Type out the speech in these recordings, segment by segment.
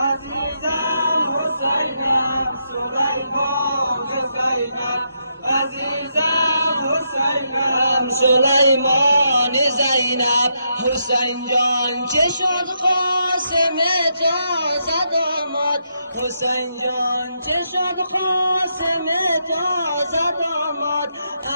عزیزم حسینم سلیمان زینب عزیزم حسینم سلیمان زینب حسین جان چه شد قاسم تازه داماد حسین جان چه شد قاسم تازه داماد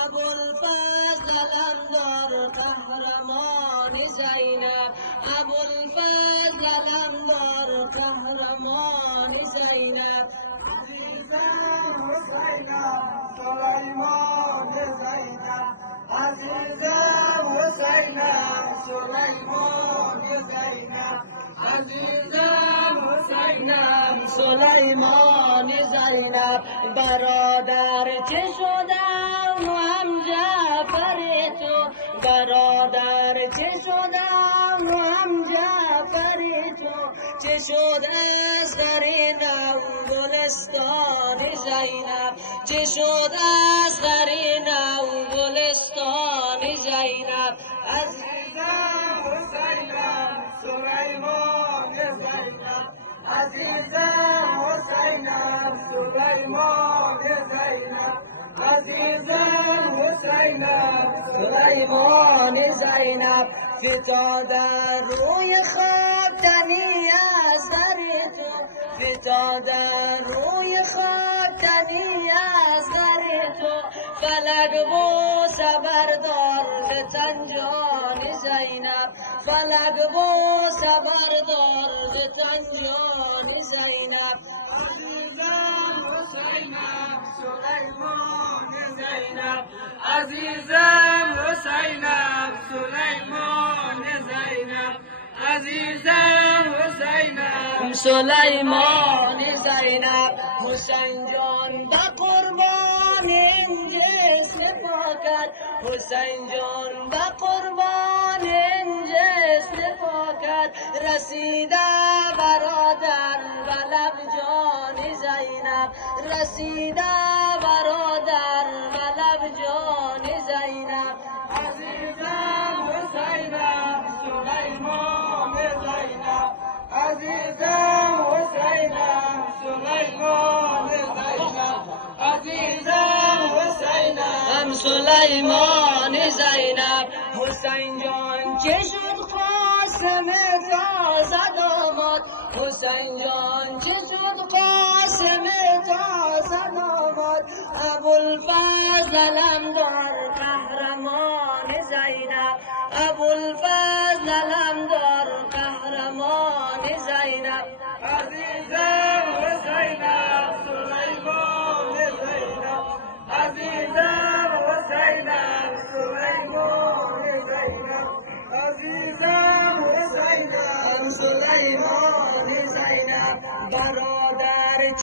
ابوالفضل علمدار قهرمان زینب ابوالفضل علمدار قهرمان زینب عزیزم حسینم سلیمان زینب عزیزم حسینم سلیمان زینب عزیزم حسینم سلیمان زینب برادر چه شدم و هم جعفر تو برادر چه شدم و هم جعفر تو چه شد از قرینم گلستان زینب چه شد از قرینم گلستان زینب عزیزم حسینم سلیمان زینب عزیزم حسینم سلیمان زینب عزیزم حسینم سلیمان زینب فتادن روی خاک تنی از در تو فتادن روی خاک تنی از در تو فلک بوس بردار به تنجان زینب فلک بوس بردار به تنجان زینب عزیزم حسینم سلیمان زینب عزیزم حسینم سلیمان زینب عزیزم حسینم سلیمان زینب حسین جان به قربان این جسم پاکت حسین جان به قربان این جسم پاکت رسیده برادر به لب جان زینب رسیده برادر به لب جان زینب عزیزم حسینم سلیمان زینب عزیزم حسینم سلیمان زینب عزیزم حسینم سلیمان زینب حسین جان چه شد قاسم تازه داماد حسین جان چه شد قاسم تازه داماد ابوالفضل علمدار قهرمان زینب ابوالفضل علمدار قهرمان زینب عزیزم حسینم سلیمان زینب عزیزم حسینم سلیمان زینب عزیزم حسینم سلیمان زینب برادر